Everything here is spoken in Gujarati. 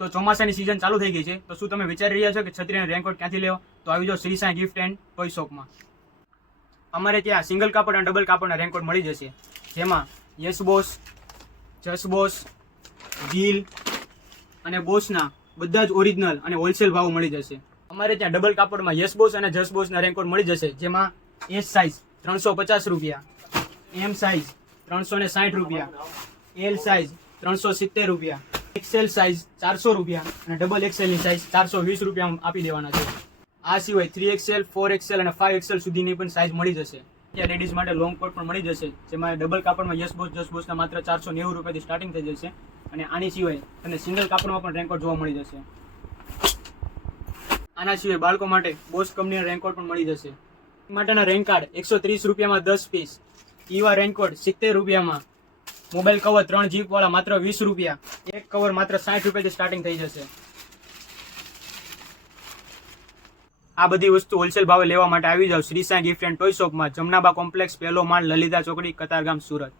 તો ચોમાસાની સિઝન ચાલુ થઈ ગઈ છે, તો શું તમે વિચારી રહ્યા છો કે છત્રી અને રેનકોટ ક્યાંથી લેવો? તો આવી જાઓ Shri Sai gift and toy શોપમાં. અમારે ત્યાં સિંગલ કાપડ અને ડબલ કાપડના રેનકોટ મળી જશે, જેમાં યસ બોસ, જસ બોસ, જીલ અને બોસના બધા જ ઓરિજિનલ અને હોલસેલ ભાવ મળી જશે. અમારે ત્યાં ડબલ કાપડમાં યસ બોસ અને જસ બોસના રેનકોટ મળી જશે, જેમાં એસ સાઇઝ 350 રૂપિયા, એમ સાઇઝ 360 રૂપિયા, એલ સાઇઝ 370 રૂપિયા, એક્સેલ સાઇઝ 400 રૂપિયા અને ડબલ એક્સેલની સાઇઝ 420 રૂપિયામાં આપી દેવાના છે. આ સિવાય 3XL, 4XL અને 5XL સુધીની પણ સાઇઝ મળી જશે. ત્યાં લેડીઝ માટે લોંગ કોટ પણ મળી જશે, જેમાં ડબલ કાપડમાં યસ બોસ, જસ બોસના માત્ર 490 રૂપિયાથી સ્ટાર્ટિંગ થઈ જશે અને આની સિવાય તમને સિંગલ કાપડમાં પણ રેનકોટ જોવા મળી જશે. આના સિવાય બાળકો માટે બોસ કંપનીના રેનકોટ પણ મળી જશે. માટેના રેનકાર્ડ 130 રૂપિયામાં 10 પીસ, ઈવા રેનકોટ 70 રૂપિયામાં, મોબાઈલ કવર 3 જીપ વાળા માત્ર 20 રૂપિયા, એક કવર માત્ર 60 રૂપિયાથી સ્ટાર્ટિંગ થઈ જશે. આ બધી વસ્તુ હોલસેલ ભાવે લેવા માટે આવી જાવ Shri Sai gift and toy શોપમાં, જમનાબા કોમ્પ્લેક્સ, પહેલો માળ, લલિતા ચોકડી, કતારગામ, સુરત.